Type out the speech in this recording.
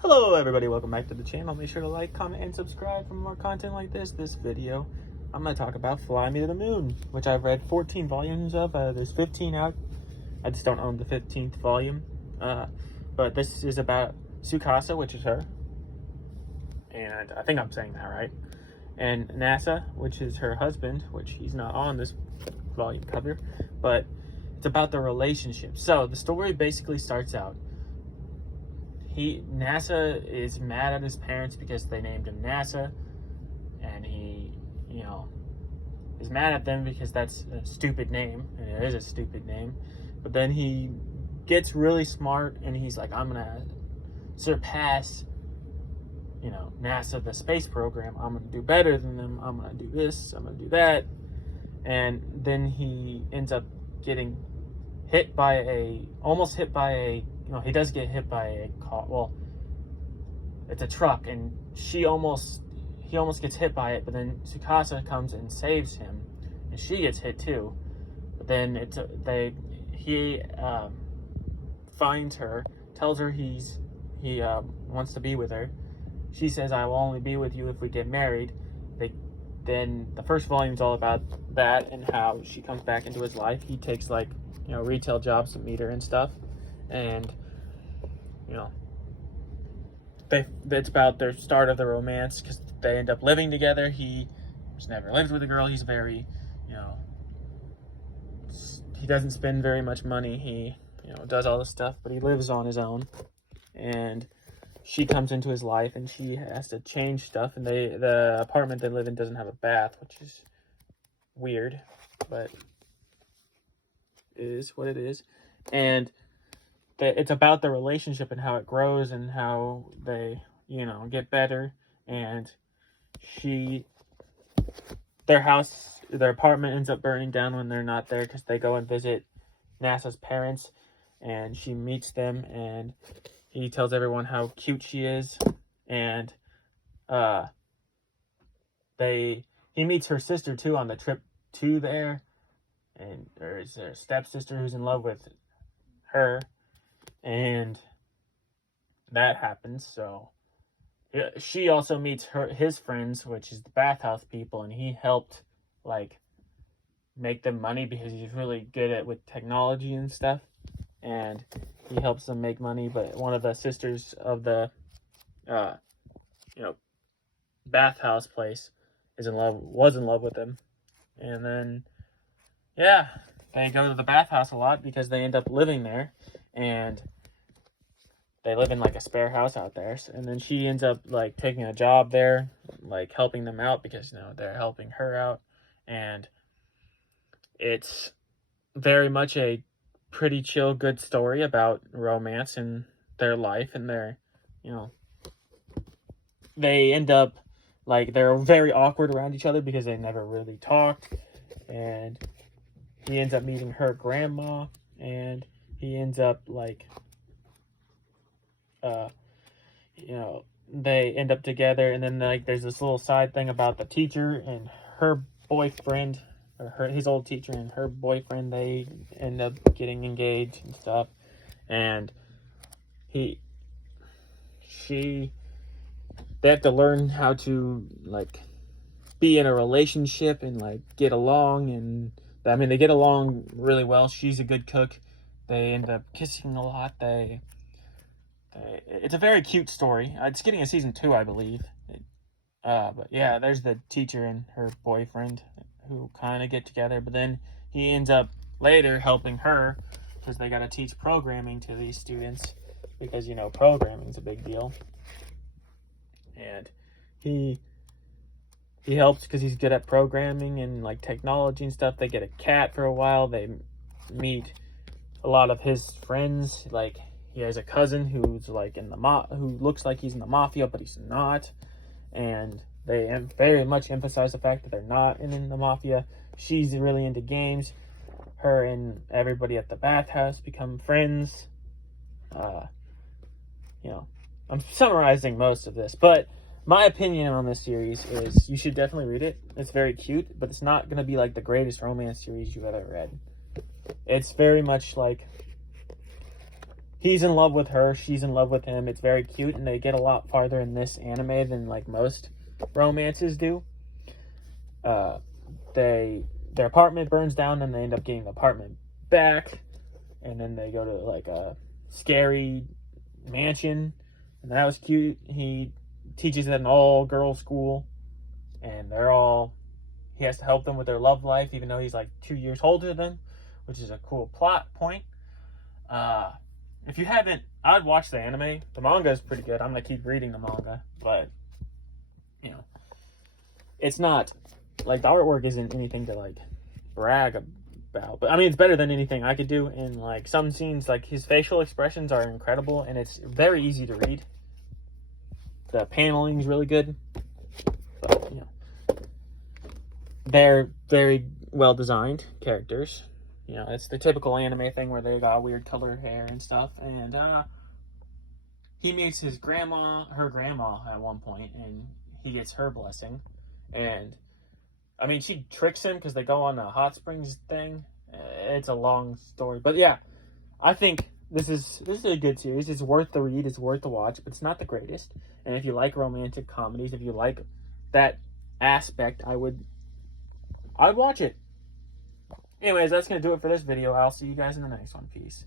Hello everybody, welcome back to the channel. Make sure to like, comment, and subscribe for more content like this. This video, I'm going to talk about Fly Me to the Moon, which I've read 14 volumes of. There's 15 out. I just don't own the 15th volume. But this is about Tsukasa, which is her. And I think I'm saying that right. And Nasa, which is her husband, which he's not on this volume cover. But it's about the relationship. So the story basically starts out. Nasa is mad at his parents because they named him Nasa, and he, is mad at them because that's a stupid name, and it is a stupid name. But then he gets really smart, and he's like, I'm gonna surpass, NASA, the space program. I'm gonna do better than them. I'm gonna do this. I'm gonna do that. And then he ends up getting almost hit by a. He does get hit by a car. Well, it's a truck, and he almost gets hit by it. But then Tsukasa comes and saves him, and she gets hit too. But then he finds her, tells her he wants to be with her. She says, "I will only be with you if we get married." Then the first volume is all about that and how she comes back into his life. He takes retail jobs to meet her and stuff. And it's about their start of the romance because they end up living together. He just never lived with a girl. He's very he doesn't spend very much money. He does all this stuff, but he lives on his own. And she comes into his life, and she has to change stuff. And the apartment they live in doesn't have a bath, which is weird, but it is what it is. And it's about the relationship and how it grows and how they, get better. And their apartment ends up burning down when they're not there because they go and visit NASA's parents, and she meets them, and he tells everyone how cute she is. And he meets her sister too on the trip to there, and there's their stepsister who's in love with her. And that happens. So she also meets his friends, which is the bathhouse people, and he helped make them money because he's really good with technology and stuff, and he helps them make money. But one of the sisters of the bathhouse place was in love with him. And then they go to the bathhouse a lot because they end up living there, and they live in a spare house out there. And then she ends up taking a job there, helping them out because they're helping her out. And it's very much a pretty chill, good story about romance and their life, and they end up they're very awkward around each other because they never really talked. And he ends up meeting her grandma, and he ends up they end up together. And then there's this little side thing about the teacher and her boyfriend, or his old teacher and her boyfriend. They end up getting engaged and stuff, and they have to learn how to be in a relationship and get along. And they get along really well. She's a good cook. They end up kissing a lot. It's a very cute story. It's getting a season 2, I believe. But yeah, there's the teacher and her boyfriend who kind of get together. But then he ends up later helping her because they got to teach programming to these students because programming's a big deal. And he helps because he's good at programming and technology and stuff. They get a cat for a while. They meet a lot of his friends. He has a cousin who's who looks like he's in the mafia, but he's not. And they very much emphasize the fact that they're not in the mafia. She's really into games. Her and everybody at the bathhouse become friends. I'm summarizing most of this, but my opinion on this series is you should definitely read it. It's very cute, but it's not going to be the greatest romance series you've ever read. It's very much he's in love with her, she's in love with him. It's very cute, and they get a lot farther in this anime than like most romances do. Their apartment burns down, and they end up getting the apartment back, and then they go to like a scary mansion, and that was cute. He teaches at an all-girls school, and he has to help them with their love life, even though he's like 2 years older than them, which is a cool plot point. If you haven't, I'd watch the anime. The manga is pretty good. I'm gonna keep reading the manga, but you know, it's not like the artwork isn't anything to like brag about. But I mean, it's better than anything I could do. And like some scenes, like his facial expressions are incredible, and it's very easy to read. The paneling is really good. So, you know, they're very well designed characters. You know, it's the typical anime thing where they got weird colored hair and stuff. And he meets her grandma at one point, and he gets her blessing. And I mean, she tricks him because they go on a hot springs thing. It's a long story, but yeah, I think this is a good series. It's worth the read. It's worth the watch, but it's not the greatest. And if you like romantic comedies, if you like that aspect, I'd watch it. Anyways, that's going to do it for this video. I'll see you guys in the next one. Peace.